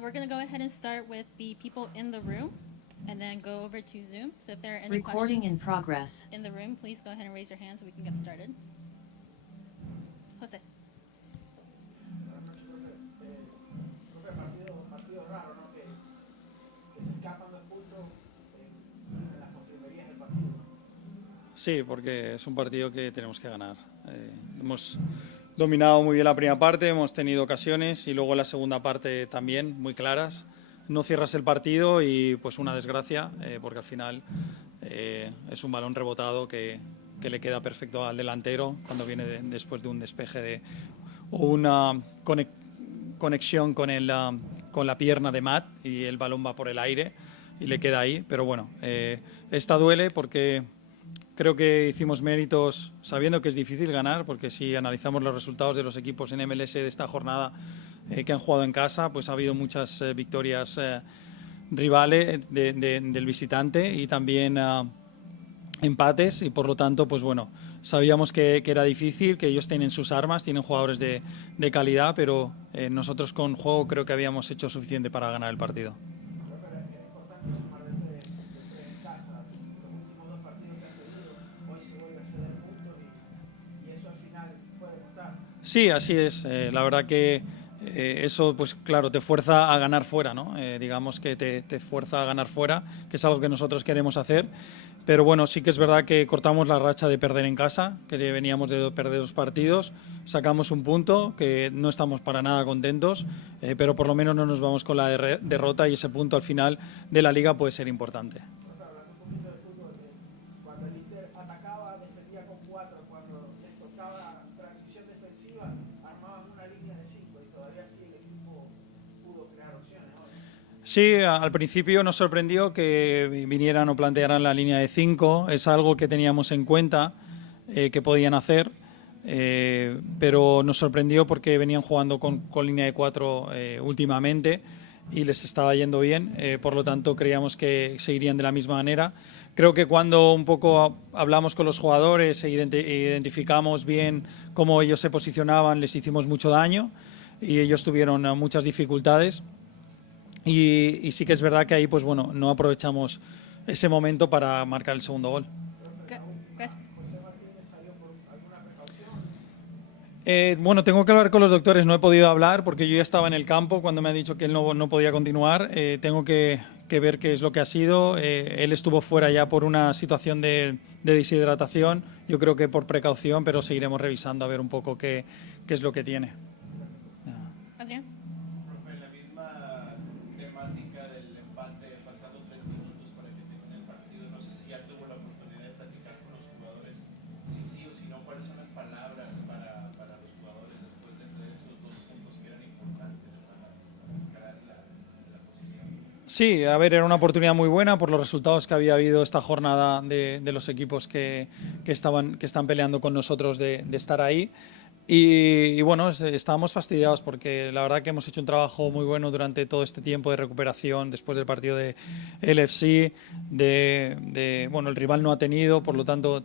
We're going to go ahead and start with the people in the room and then go over to Zoom. So if there are any Recording in questions progress. in the room, please go ahead and raise your hand so we can get started. Jose. Sí, porque es un partido que tenemos que ganar. Hemos dominado muy bien la primera parte, hemos tenido ocasiones y luego la segunda parte también, muy claras. No cierras el partido y pues una desgracia, porque al final es un balón rebotado que le queda perfecto al delantero cuando viene después de un despeje o una conexión con la pierna de Matt y el balón va por el aire y le queda ahí. Pero bueno, esta duele porque creo que hicimos méritos sabiendo que es difícil ganar, porque si analizamos los resultados de los equipos en MLS de esta jornada que han jugado en casa, pues ha habido muchas victorias rivales del visitante y también empates y por lo tanto, pues bueno, sabíamos que era difícil, que ellos tienen sus armas, tienen jugadores de calidad, pero nosotros con juego creo que habíamos hecho suficiente para ganar el partido. Sí, así es. La verdad que eso, pues claro, te fuerza a ganar fuera, ¿no? Digamos que te fuerza a ganar fuera, que es algo que nosotros queremos hacer. Pero bueno, sí que es verdad que cortamos la racha de perder en casa, que veníamos de perder 2 partidos, sacamos un punto, que no estamos para nada contentos, pero por lo menos no nos vamos con la derrota y ese punto al final de la liga puede ser importante. Sí, al principio nos sorprendió que vinieran o plantearan la línea de 5. Es algo que teníamos en cuenta que podían hacer, pero nos sorprendió porque venían jugando con línea de 4 últimamente y les estaba yendo bien. Por lo tanto, creíamos que seguirían de la misma manera. Creo que cuando un poco hablamos con los jugadores e identificamos bien cómo ellos se posicionaban, les hicimos mucho daño y ellos tuvieron muchas dificultades. Y sí que es verdad que ahí, pues bueno, no aprovechamos ese momento para marcar el segundo gol. Gracias. Bueno, tengo que hablar con los doctores, no he podido hablar porque yo ya estaba en el campo cuando me han dicho que él no podía continuar. Tengo que ver qué es lo que ha sido. Él estuvo fuera ya por una situación de deshidratación, yo creo que por precaución, pero seguiremos revisando a ver un poco qué es lo que tiene. Adrián. Sí, a ver, era una oportunidad muy buena por los resultados que había habido esta jornada de los equipos que están peleando con nosotros de estar ahí. Y bueno, estábamos fastidiados porque la verdad que hemos hecho un trabajo muy bueno durante todo este tiempo de recuperación después del partido de LFC. Bueno, el rival no ha tenido, por lo tanto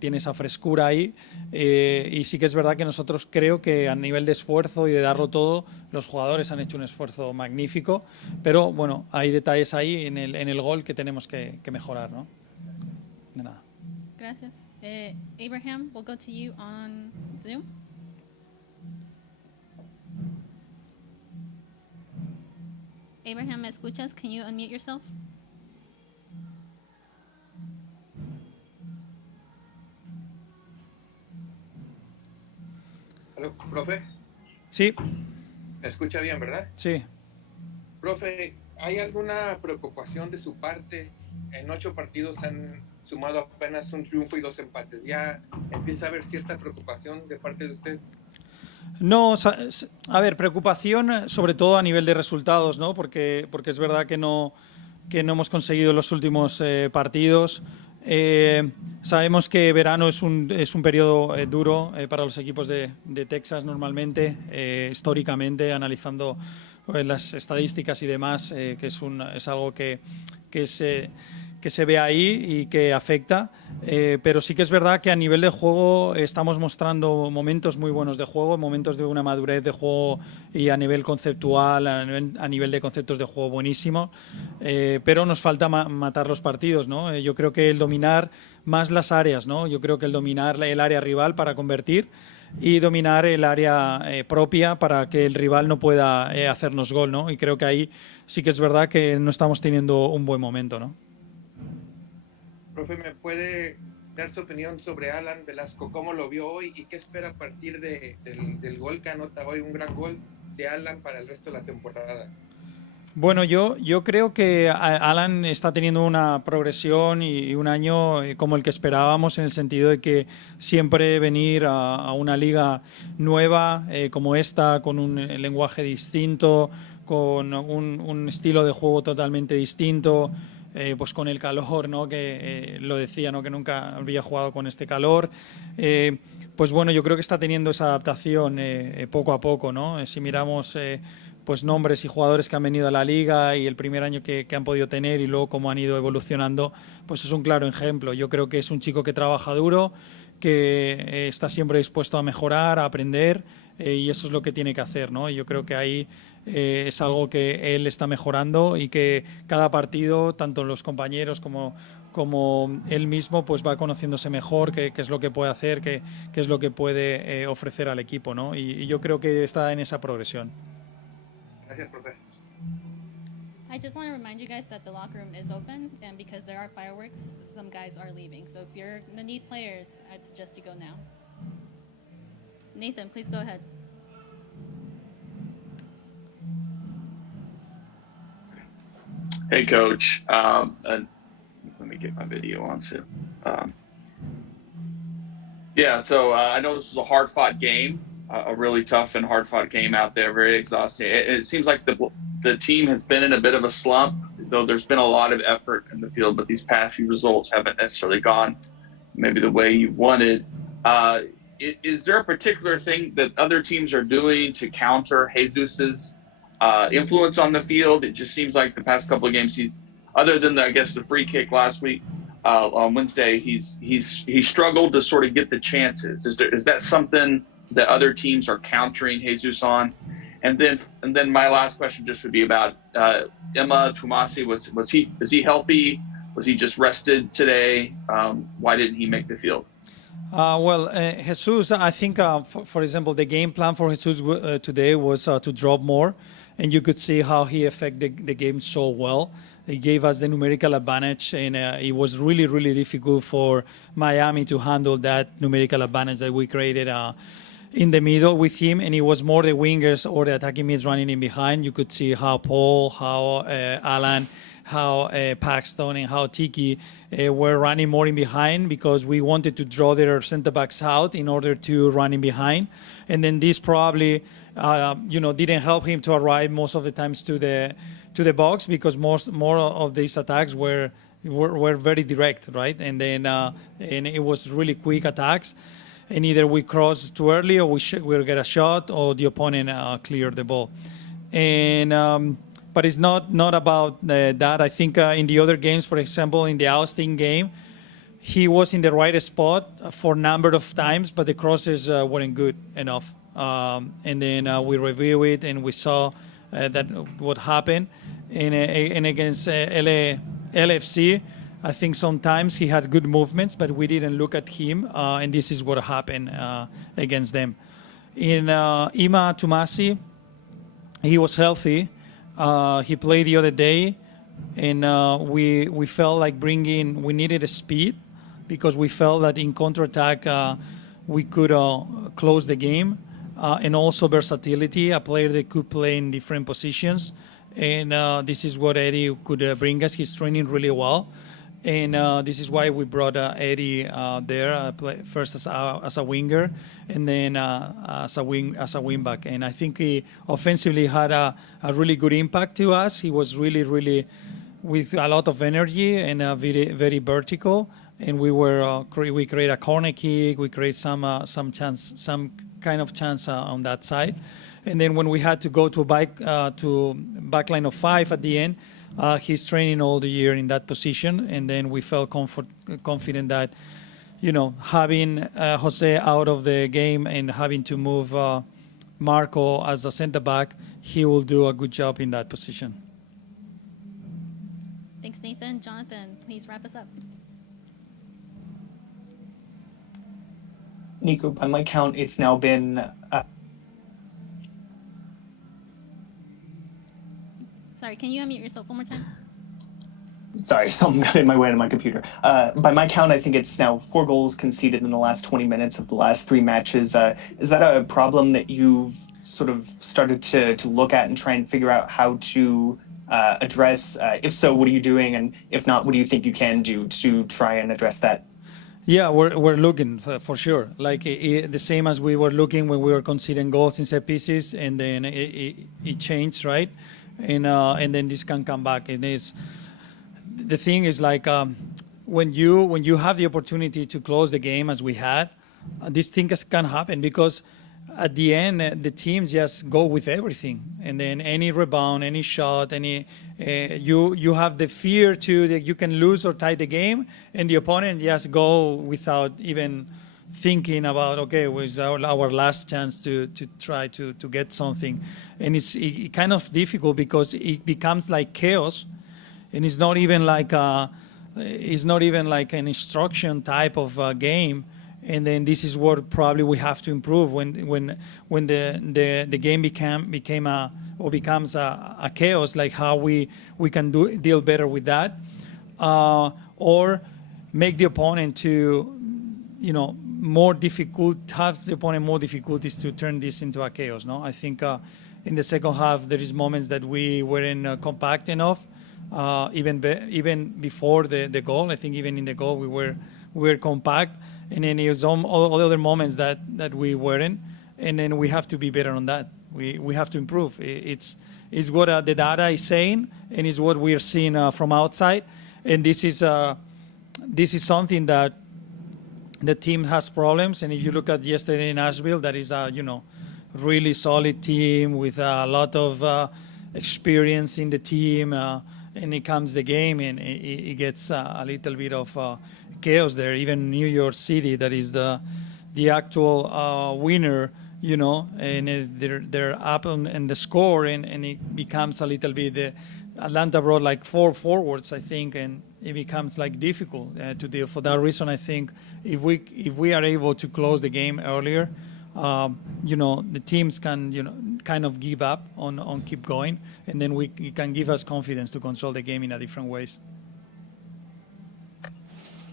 tiene esa frescura ahí. Y sí que es verdad que nosotros creo que a nivel de esfuerzo y de darlo todo, los jugadores han hecho un esfuerzo magnífico. Pero bueno, hay detalles ahí en el gol que tenemos que mejorar, ¿no? De nada. Gracias. Abraham, we'll go to you on Zoom. Abraham, ¿me escuchas? Can you unmute yourself? Hola, profe. Sí. ¿Me escucha bien, verdad? Sí. Profe, ¿hay alguna preocupación de su parte? En 8 partidos han sumado apenas un triunfo y 2 empates. ¿Ya empieza a haber cierta preocupación de parte de usted? No, a ver, preocupación sobre todo a nivel de resultados, ¿no? Porque es verdad que no hemos conseguido los últimos partidos. Sabemos que verano es un periodo duro para los equipos de Texas normalmente, históricamente, analizando las estadísticas y demás, que es algo que es se ve ahí y que afecta, pero sí que es verdad que a nivel de juego estamos mostrando momentos muy buenos de juego, momentos de una madurez de juego y a nivel conceptual, a nivel de conceptos de juego buenísimo, pero nos falta matar los partidos, ¿no? Yo creo que el dominar más las áreas, ¿no? Yo creo que el dominar el área rival para convertir y dominar el área propia para que el rival no pueda hacernos gol, ¿no? Y creo que ahí sí que es verdad que no estamos teniendo un buen momento, ¿no? Profe, ¿me puede dar su opinión sobre Alan Velasco? ¿Cómo lo vio hoy y qué espera a partir del gol que anota hoy, un gran gol de Alan para el resto de la temporada? Bueno, yo creo que Alan está teniendo una progresión y un año como el que esperábamos, en el sentido de que siempre venir a una liga nueva como esta, con un lenguaje distinto, con un estilo de juego totalmente distinto, pues con el calor, ¿no? Que lo decía, ¿no? Que nunca había jugado con este calor. Pues bueno, yo creo que está teniendo esa adaptación poco a poco, ¿no? Si miramos pues nombres y jugadores que han venido a la liga y el primer año que han podido tener y luego cómo han ido evolucionando, pues es un claro ejemplo. Yo creo que es un chico que trabaja duro, que está siempre dispuesto a mejorar, a aprender, y eso es lo que tiene que hacer, ¿no? Yo creo que ahí es algo que él está mejorando y que cada partido, tanto los compañeros como él mismo, pues va conociéndose mejor, qué es lo que puede hacer, qué es lo que puede ofrecer al equipo, ¿no? Y yo creo que está en esa progresión. Gracias, profe. I just want to remind you guys that the locker room is open, and because there are fireworks, some guys are leaving. So if you're going to need players, I'd suggest you go now. Nathan, please go ahead. Hey, Coach. Let me get my video on soon. So I know this was a hard-fought game, a really tough and hard-fought game out there, very exhausting. It seems like the team has been in a bit of a slump, though there's been a lot of effort in the field, but these past few results haven't necessarily gone maybe the way you wanted. Is there a particular thing that other teams are doing to counter Jesus's influence on the field? It just seems like the past couple of games he's, other than the free kick last week on Wednesday, he's struggled to sort of get the chances. Is that something that other teams are countering Jesus on? And then my last question just would be about Emma Tumasi. Is he healthy? Was he just rested today? Why didn't he make the field? Jesus, I think, for example, the game plan for Jesus today was to drop more, and you could see how he affected the game so well. He gave us the numerical advantage, and it was really, really difficult for Miami to handle that numerical advantage that we created in the middle with him, and it was more the wingers or the attacking mids running in behind. You could see how Paul, how Alan, how Paxton, and how Tiki were running more in behind, because we wanted to draw their center backs out in order to run in behind. And then this probably didn't help him to arrive most of the times to the box, because more of these attacks were very direct, right? And then and it was really quick attacks, and either we cross too early, or we'll get a shot, or the opponent clear the ball. And but it's not about that. I think in the other games, for example, in the Austin game, he was in the right spot for a number of times, but the crosses weren't good enough. And then we review it, and we saw that what happened. And against LFC, I think sometimes he had good movements, but we didn't look at him, and this is what happened against them. In Ima Tumasi, he was healthy. He played the other day, and we felt like we needed a speed, because we felt that in counterattack we could close the game, and also versatility, a player that could play in different positions. And this is what Eddie could bring us. He's training really well. And this is why we brought Eddie there, first as a winger, and then as a wing back. And I think he offensively had a really good impact to us. He was really, really with a lot of energy and very, very vertical. And we create a corner kick. We create some kind of chance on that side. And then when we had to go to backline of 5 at the end, He's training all the year in that position, and then we felt confident that, having Jose out of the game and having to move Marco as a center back, he will do a good job in that position. Thanks, Nathan. Jonathan, please wrap us up. Nico, by my count, it's now been Sorry, can you unmute yourself one more time? sorry, something got in my way on my computer. By my count, I think it's now 4 goals conceded in the last 20 minutes of the last 3 matches. Is that a problem that you've sort of started to look at and try and figure out how to address? If so, what are you doing? And if not, what do you think you can do to try and address that? Yeah, we're looking for sure. Like the same as we were looking when we were conceding goals in set pieces, and then it changed, right? And then this can come back. And the thing is like when you have the opportunity to close the game as we had, these things can happen because at the end the teams just go with everything, and then any rebound, any shot, you have the fear that you can lose or tie the game, and the opponent just go without even thinking about, okay, was our last chance to try to get something. And it's kind of difficult because it becomes like chaos, and it's not even like an instruction type of game. And then this is what probably we have to improve when the game becomes a chaos, like how we can deal better with that, or make the opponent to more difficulties to turn this into a chaos. No, I think in the second half there is moments that we weren't compact enough, even before the goal. I think even in the goal we were compact. And then there's all other moments that we weren't, and then we have to be better on that. We have to improve. It's what the data is saying, and it's what we are seeing from outside. And this is something that the team has problems. And if you look at yesterday in Nashville, that is a really solid team with a lot of experience in the team, and it comes the game and it gets a little bit of chaos there. Even New York City, that is the actual winner, and they're up on the score, and it becomes a little bit. Atlanta brought like 4 forwards, I think, and it becomes like difficult to deal. For that reason, I think if we are able to close the game earlier, the teams can kind of give up on keep going, and then it can give us confidence to control the game in a different ways.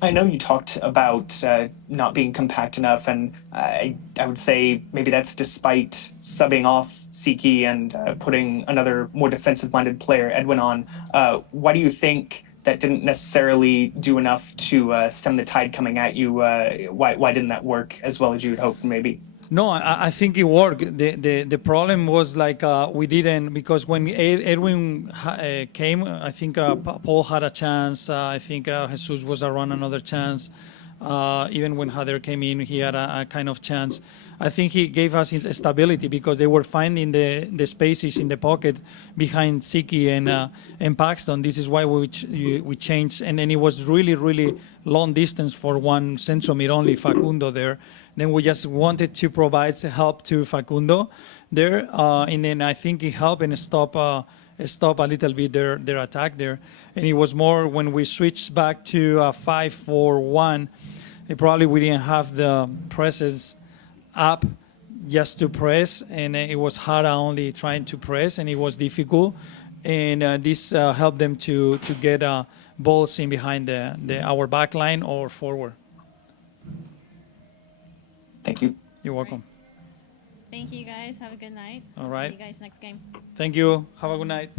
I know you talked about not being compact enough, and I would say maybe that's despite subbing off Siki and putting another more defensive-minded player, Edwin, on. Why do you think that didn't necessarily do enough to stem the tide coming at you? Why didn't that work as well as you had hoped, maybe? No, I think it worked. The problem was like we didn't, because when Edwin came, I think Paul had a chance. I think Jesus was around another chance. Even when Jader came in, he had a kind of chance. I think he gave us stability because they were finding the spaces in the pocket behind Siki and Paxton. This is why we changed, and then it was really, really long distance for one central mid only, Facundo there. Then we just wanted to provide help to Facundo there, and then I think it helped and stop a little bit their attack there. And it was more when we switched back to 5-4-1, probably we didn't have the presses up just to press, and it was harder only trying to press, and it was difficult. And this helped them to get balls in behind our back line or forward. Thank you. You're welcome. Thank you, guys. Have a good night. All right. See you guys next game. Thank you. Have a good night.